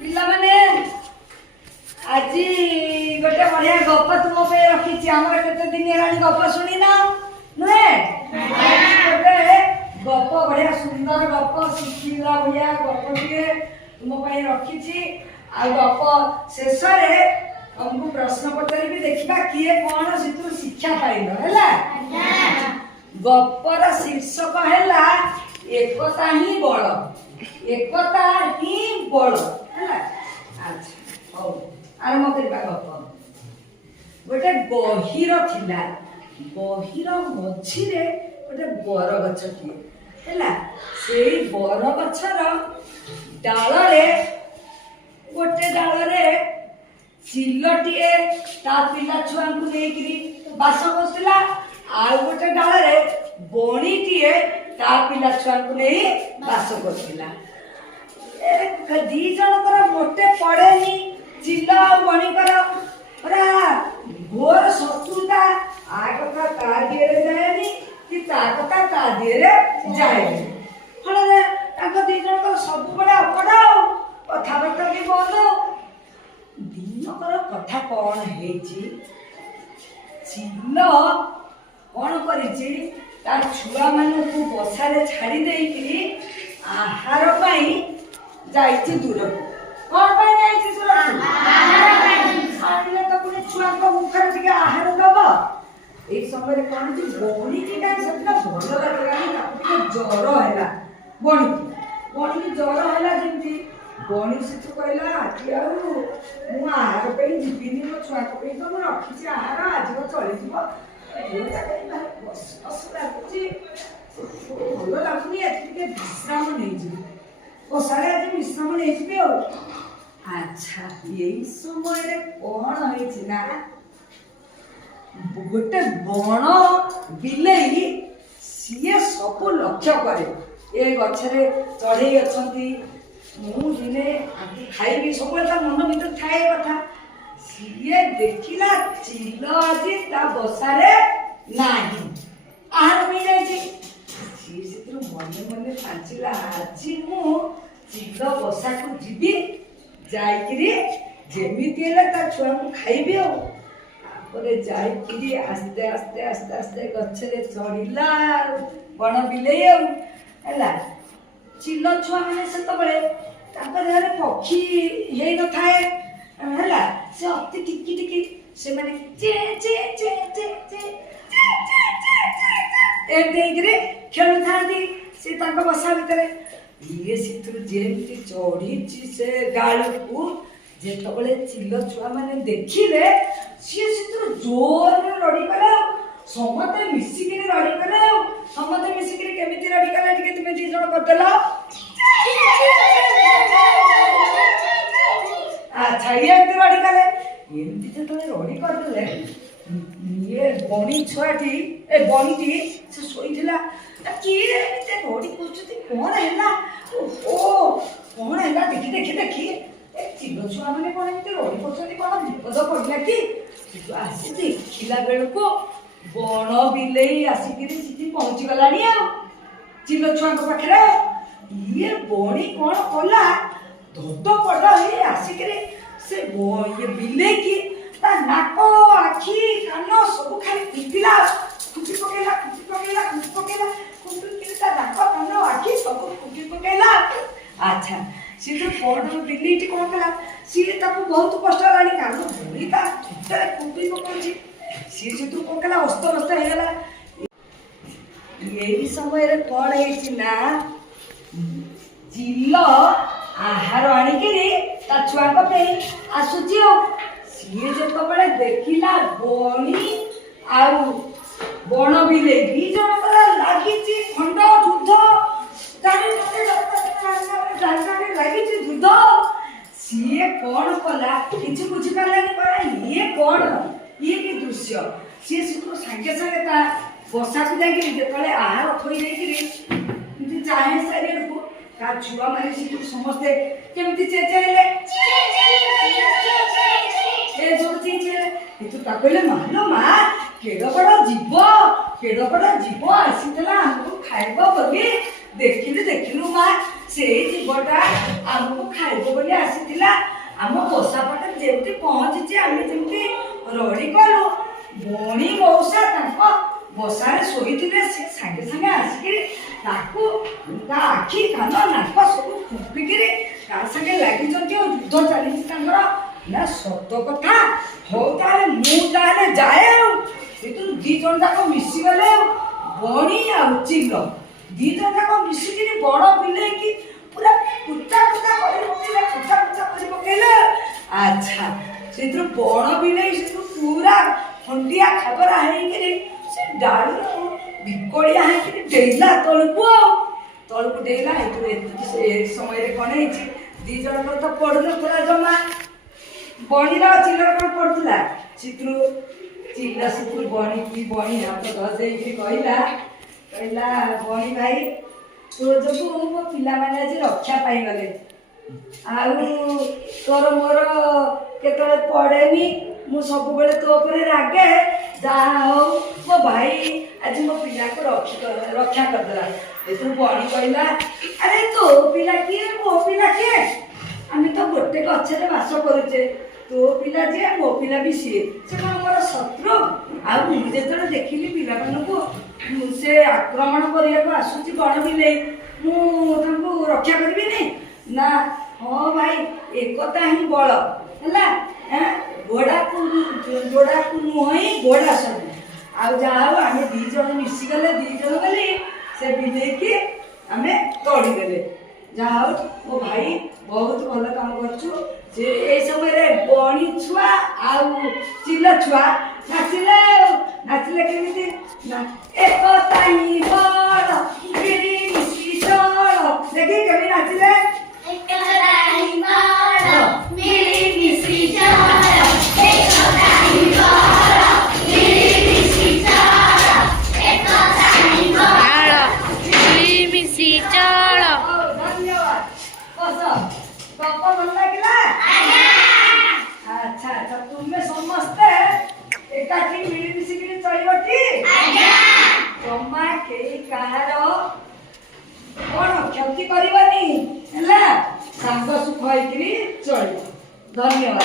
ପିଲାମାନେ ଆଜି ଗୋଟେ ବଢିଆ ଗପ ତୁମ ପାଇଁ ରଖିଛି। ଆମର କେତେ ଦିନ ହେଲାଣି ଗପ ଶୁଣିନ ନୁହେଁ? ଗୋଟେ ଗପ ବଢିଆ ସୁନ୍ଦର ଗପ ଶିଖିଲା ଭଳିଆ ଗପଟିଏ ତୁମ ପାଇଁ ରଖିଛି। ଆଉ ଗପ ଶେଷରେ ତମକୁ ପ୍ରଶ୍ନ ପଚାରିବି, ଦେଖିବା କିଏ କଣ ସେଥିରୁ ଶିକ୍ଷା ପାଇଲ ହେଲା। ଗପର ଶୀର୍ଷକ ହେଲା ଏକତା ହିଁ ବଳ। ଏକତା ହିଁ ବଳ ହେଲା। ଆଚ୍ଛା ହଉ ଆରମ୍ଭ କରିବା ଗପ। ଗୋଟେ ଗହୀର ଥିଲା। ଗହୀର ମଝିରେ ଗୋଟେ ବର ଗଛଟିଏ ହେଲା। ସେଇ ବର ଗଛର ଡାଳରେ ଚିଲଟିଏ ତା ପିଲା ଛୁଆଙ୍କୁ ନେଇକିରି ବାସ କରୁଥିଲା। ଆଉ ଗୋଟେ ଡାଳରେ ବଣିଟିଏ ତା ପିଲା ଛୁଆଙ୍କୁ ନେଇ ବାସ କରୁଥିଲା। ଦି ଜଣଙ୍କର ମୋଟେ ପଡେନି। ଚିଲ ଆଉ ବଣିଙ୍କର ପୁରା ଘୋର ଶତ୍ରୁତା। ଆ କଥା ତା ଦିହରେ ଯାଏନି କି ତା କଥା ତା ଦିହରେ ଯାଏନି। ଫଳରେ ତାଙ୍କ ଦି ଜଣଙ୍କର ସବୁବେଳେ ଅପଡ଼ ଆଉ କଥାବାର୍ତ୍ତା ବି ବନ୍ଦ। ଦିନକର କଥା କଣ ହେଇଛି, ଚିଲ କଣ କରିଛି, ତା ଛୁଆ ମାନଙ୍କୁ ବସାରେ ଛାଡି ଦେଇକିରି ଆହାର ପାଇଁ ଯାଇଛି ଦୂରକୁ। କଣ ପାଇଁ ଯାଇଛି ଦୂରକୁ? ଛାଡ଼ିଲେ ତ ପୁଣି ଛୁଆଙ୍କ ମୁଖରେ ଟିକେ ଆହାର ଦବ। ଏଇ ସମୟରେ କଣ ଯେ ବଣିକି ସେଦିନ ଭଲ ଲାଗିଲାନି, ତାକୁ ଟିକେ ଜ୍ୱର ହେଲା। ବଣିକି ଜ୍ୱର ହେଲା ଯେମିତି ବଣି ସେଠୁ କହିଲା, ଆଜି ଆଉ ମୁଁ ଆହାର ପାଇଁ ଯିବିନି, ମୋ ଛୁଆଙ୍କ ପାଇଁ ତ ମୁଁ ରଖିଛି ଆହାର, ଆଜି ଚଳିଯିବ। ଲାଗୁଛି ଭଲ ଲାଗୁନି, ଆଜି ଟିକେ ବିଶ୍ରାମ ନେଇଯିବି। ବସାରେ ଆଜି ବିଶ୍ରାମ ନେଇଯିବି ଆଉ। ଆଚ୍ଛା ଏଇ ସମୟରେ କଣ ହେଇଛି ନା, ଗୋଟେ ବଣ ବିଲେଇ ସିଏ ସବୁ ଲକ୍ଷ୍ୟ କରେ। ଏ ଗଛରେ ଚଢେଇ ଅଛନ୍ତି, ମୁଁ ଦିନେ ଆଜି ଖାଇବି, ସବୁବେଳେ ତା ମନ ଭିତରେ ଥାଏ କଥା। ସିଏ ଦେଖିଲା ଚିଲ ଆଜି ତା ବସାରେ ନାହିଁ, ଆହାର ପାଇଁ ଯାଇଛି। ସିଏ ସେଥିରୁ ମନେ ମନେ ପାଞ୍ଚିଲା, ଆଜି ମୁଁ ଚିଲ ବସାକୁ ଯିବି, ଯାଇକିରି ଯେମିତି ହେଲେ ତା ଛୁଆଙ୍କୁ ଖାଇବି ଆଉ। ତାପରେ ଯାଇକିରି ଆସ୍ତେ ଆସ୍ତେ ଆସ୍ତେ ଆସ୍ତେ ଗଛରେ ଚଢିଲା ବଣ ବିଲେଇ ଆଉ ହେଲା। ଚିଲ ଛୁଆ ମାନେ ସେତେବେଳେ ତାଙ୍କ ଦେହରେ ପକ୍ଷୀ ହେଇନଥାଏ ହେଲା। ସେ ଅତି ଟିକି ଟିକି, ସେମାନେ ଏମିତିକିରି ଖେଳୁଥାନ୍ତି ସେ ତାଙ୍କ ବସା ଭିତରେ। ଇଏ ସେଥିରୁ ଯେମିତି ଚଢିଛି ସେ ଡାଳକୁ, ଯେତେବେଳେ ଚିଲ ଛୁଆ ମାନେ ଦେଖିଲେ, ସିଏ ସେଥିରୁ ଜୋରରେ ରଡି କଲେ। ସମସ୍ତେ ମିଶିକିରି ରଡି କଲେ। ଆଉ ସମସ୍ତେ ମିଶିକିରି କେମିତି ରଡି କଲେ ଟିକେ ତୁମେ ଦି ଜଣ କରିଦେଲ। ଆଚ୍ଛା ଏମିତି ରଡି କଲେ। ଏମିତି ଯେତେବେଳେ ରଡି କରିଦେଲେ, ଇଏ ବଣିଟି ସେ ଶୋଇଥିଲା। କିଏ ଏମିତି ରଡି କରୁଛନ୍ତି, କଣ ହେଲା? ଓହୋ କଣ ହେଲା, ଦେଖି ଏ ଚିଲ ଛୁଆ ମାନେ କଣ ଏମିତି ରଡି କରୁଛନ୍ତି, କଣ ବିପଦ ପଡିଲା କି? ଆସି ଦେଖିଲା ବେଳକୁ ବଣ ବିଲେଇ ଆସିକିରି ସେଠି ପହଞ୍ଚିଗଲାଣି ଆଉ ଚିଲ ଛୁଆଙ୍କ ପାଖରେ। ଇଏ ବଣି କଣ କଲା, ଧୋଦପଡ ହେଇ ଆସିକିରି ସେ ବିଲେଇକି ତା ନାକ, ଆଖି, କାନ ସବୁ ଖାଲି କୁଟିଲା, କୁଟି ପକେଇଲା। କୁଟିକିରି ତା ନାକ, କାନ, ଆଖି ସବୁ କୁଟି ପକେଇଲା। ଆଚ୍ଛା ସିଏ ଯୋଉ ବଣ ବିଲେଇଟି କଣ କଲା, ସିଏ ତାକୁ ବହୁତ କଷ୍ଟ ହେଲାଣି, କାରଣ ବଣି ତା ଥୁଟରେ କୁଟି ପକଉଛି। ସିଏ ସେଠୁ କଣ କଲା, ଅସ୍ତବ୍ୟସ୍ତ ହେଇଗଲା। ଏଇ ସମୟରେ କଣ ହେଇଛି ନା, ଚିଲ ଆହାର ଆଣିକିରି ତା ଛୁଆଙ୍କ ପାଇଁ ଆସୁଛି ଆଉ। ସିଏ ଯେତେବେଳେ ଦେଖିଲା ବଣି ଆଉ ବଣ ବିଲେଇ ଦି ଜଣଙ୍କର ଲାଗିଛି ଖଣ୍ଡ ଯୁଦ୍ଧ, ଲାଗିଛି ଯୁଦ୍ଧ। ସିଏ କଣ କଲା, କିଛି ବୁଝିପାରିଲାନି। ଇଏ କଣ, ଇଏ କି ଦୃଶ୍ୟ। ସିଏ ସେଠୁ ସାଙ୍ଗେ ସାଙ୍ଗେ ତା ବସାକୁ ଯାଇକିରି ଯେତେବେଳେ ଆହାର ଥୋଇ ଦେଇକିରି ଚାହେଁ ଚାରିଆଡ଼କୁ, ତା ଛୁଆ ମାନେ ସେଠୁ ସମସ୍ତେ କେମିତି ଚେଚେଇଲେ, କିନ୍ତୁ ତାକୁ କହିଲେ, ମାଲୋ ମା କେଡ ବଡ ଜୀବ, କେଡ ବଡ଼ ଜୀବ ଆସିଥିଲା ଆମକୁ ଖାଇବ ବୋଲି ଦେଖିଲୁ ମା ସେଇ ଜୀବଟା ଆମକୁ ଖାଇବ ବୋଲି ଆସିଥିଲା। ଆମ ବସା ପାଖରେ ଯେମିତି ପହଞ୍ଚିଛି ଆମେ ଯେମିତି ରଡ଼ି କଲୁ ବଣି ମଉସା ତାଙ୍କ ବସାରେ ଶୋଇଥିଲେ ସେ ସାଙ୍ଗେ ସାଙ୍ଗେ ଆସିକିରି ତାକୁ ତା ଆଖି କାନ ନାକ ସବୁ ଫୁଙ୍କିକିରି ତା ସାଙ୍ଗେ ଲାଗିଛନ୍ତି ଆଉ ଯୁଦ୍ଧ ଚାଲିଛି ତାଙ୍କର। ନା ସତ କଥା। ହଉ ତାହେଲେ ମୁଁ ତାହେଲେ ଯାଏ ଆଉ ସେଥିରୁ ଦି ଜଣ ଯାକ ମିଶିଗଲେ ଆଉ ବଣି ଆଉ ଚିଲ ଦି ଜଣ ଯାକ ମିଶିକିରି ବଡ଼ ବିଲେଇକି ପୁରା କୁଚା କରି ପକେଇଲେ। ଆଚ୍ଛା ସେଥିରୁ ବଡ଼ ବିଲେଇ ସେଥିରୁ ପୁରା ଖଣ୍ଡିଆ ଖାବରା ହେଇକିରି ସେ ଡାଳୁରୁ ବିକଳିଆ ହେଇକିରି ଡେଇଲା ତଳକୁ ଡେଇଲା। ଏତିକି ସେ ସମୟରେ କ'ଣ ହେଇଛି ଦି ଜଣଙ୍କର ତ ପଡୁନଥିଲା ଜମା। ବଣିର ଚିଲର କ'ଣ ପଡୁଥିଲା ସେଥିରୁ ବଣି ହାତ ଧରିଦେଇକି କହିଲା ବଣି ଭାଇ ତୋ ଯୋଗୁଁ ମୋ ପିଲାମାନେ ଆଜି ରକ୍ଷା ପାଇଗଲେ। ଆଉ ତୋର ମୋର କେତେବେଳେ ପଡ଼େନି ମୁଁ ସବୁବେଳେ ତୋ ଉପରେ ରାଗେ। ଯାହା ହଉ ମୋ ଭାଇ ଆଜି ମୋ ପିଲାକୁ ରକ୍ଷା କରିଦେଲା। ଏଥିରୁ ବଣି କହିଲା ଆରେ ତୋ ପିଲା କିଏ ମୋ ପିଲା କିଏ? ଆମେ ତ ଗୋଟେ ଗଛରେ ବାସ କରୁଛେ। ତୋ ପିଲା ଯିଏ ମୋ ପିଲା ବି ସିଏ। ସେ କ'ଣ ମୋର ଶତ୍ରୁ? ଆଉ ମୁଁ ଯେତେବେଳେ ଦେଖିଲି ପିଲାମାନଙ୍କୁ ସେ ଆକ୍ରମଣ କରିବାକୁ ଆସୁଛି ବଣ ବିଲେଇ ମୁଁ ତାଙ୍କୁ ରକ୍ଷା କରିବିନି ନା? ହଁ ଭାଇ ଏକତା ହିଁ ବଳ ହେଲା। ଯୋଡ଼ାକୁ ନୁହଁ ଗୋଡ଼ା ସବୁ। ଆଉ ଯାହା ହଉ ଆମେ ଦି ଜଣ ମିଶିଗଲେ ଦି ଜଣ ଗଲେ ସେ ବିଲେଇକି ଆମେ ତଡ଼ିଦେଲେ। ଯାହା ହଉ ମୋ ଭାଇ ବହୁତ ଭଲ କାମ କରୁଛୁ। ସେ ଏଇ ସମୟରେ ବଣି ଛୁଆ ଆଉ ଚିଲ ଛୁଆ ନାଚିଲେ କେମିତି ନା ଏକତା ହିଁ ବଳ ମିଳିମିଶି ଚଳ। ଦେଖି କେମିତି ନାଚିଲେ। ଏକତା ହିଁ ବଳ ମିଳିମିଶି ଚଳ। ଏକତା ହିଁ ବଳ ମିଳିମିଶି ଚଳ। ଏକତା ହିଁ ବଳ ମିଳିମିଶି ଚଳ। ଧନ୍ୟବାଦ। ବସ ଗପ ଭଲ ଲାଗିଲା? ଆଚ୍ଛା ତୁମେ ସମସ୍ତେ ଏକାଠି ମିଳିମିଶିକିରି ଚଳିବ ଟି? ଜମା କେହି କାହାର କ'ଣ କ୍ଷତି କରିବନି ହେଲା। ସାଙ୍ଗ ସୁଖ ହେଇକିରି ଚଳିବ। ଧନ୍ୟବାଦ।